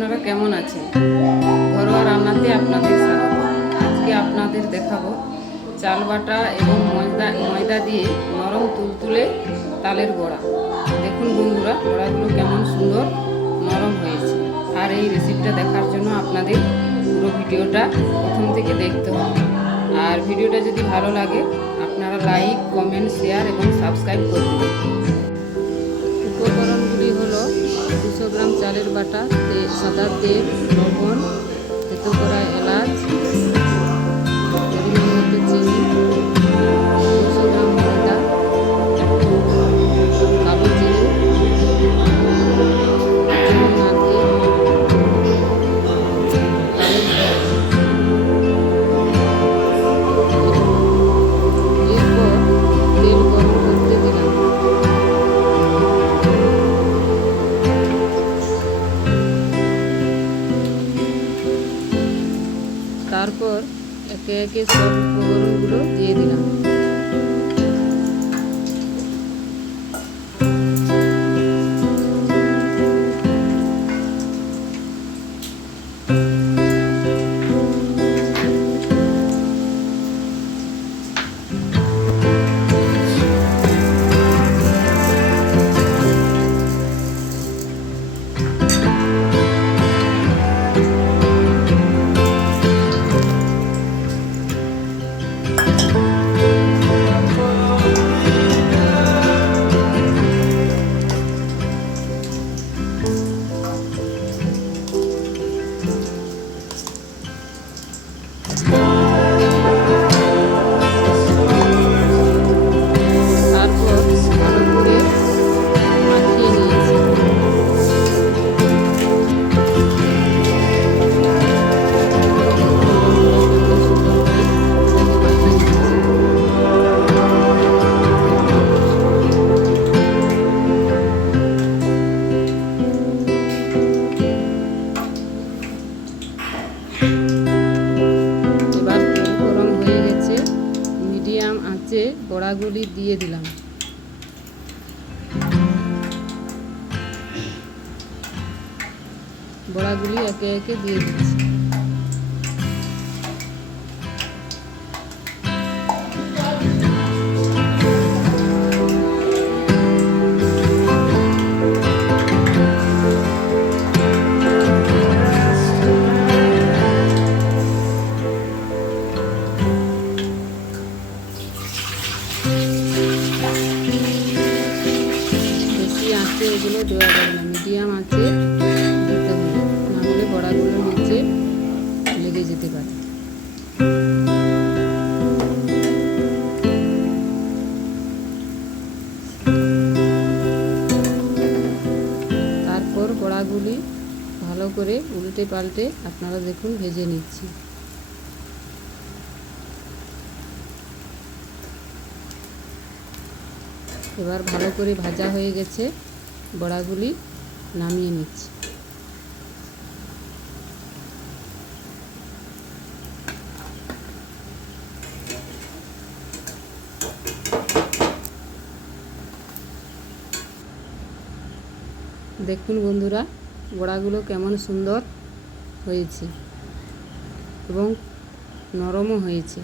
আপনারা কেমন আছেন? ঘরোয়া রান্নাতে আপনাদের স্বাগত। আজকে আপনাদের দেখাবো চাল বাটা এবং ময়দা দিয়ে নরম তুলতুলে তালের বড়া। দেখুন বন্ধুরা, বড়াগুলো কেমন সুন্দর নরম হয়েছে। আর এই রেসিপিটা দেখার জন্য আপনাদের পুরো ভিডিওটা প্রথম থেকে দেখতে হবে। আর ভিডিওটা যদি ভালো লাগে আপনারা লাইক, কমেন্ট, শেয়ার এবং সাবস্ক্রাইব করে দেবেন। উপকরণগুলি হলো 200 গ্রাম চালের বাটা, সাদা তেল, লবণ, থেতো করা এলাচ, পরিমাণ মতো চিনি, 200 গ্রাম ময়দা, কালো জিরে, নারকেল, তালের বড়া। এরপর তেল গরম করতে দিলাম। তারপর একে একে সব উপকরণগুলো দিয়ে দিলাম। এবার তেল গরম হয়ে গেছে, মিডিয়াম আঁচে বড়াগুলি দিয়ে দিলাম। বড়াগুলি একে একে দিয়ে দিচ্ছি। এগুলো দেওয়া যাবে না, মিডিয়াম আঁচে দিতে হবে, নাহলে বড়াগুলো নিচে লেগে যেতে পারে। তারপর বড়াগুলি ভালো করে উল্টে পাল্টে আপনারা দেখুন ভেজে নিচ্ছি। এবার ভালো করে ভাজা হয়ে গেছে, বড়াগুলি নামিয়ে নিচ্ছি। দেখুন বন্ধুরা, বড়াগুলো কেমন সুন্দর হয়েছে এবং নরমও হয়েছে।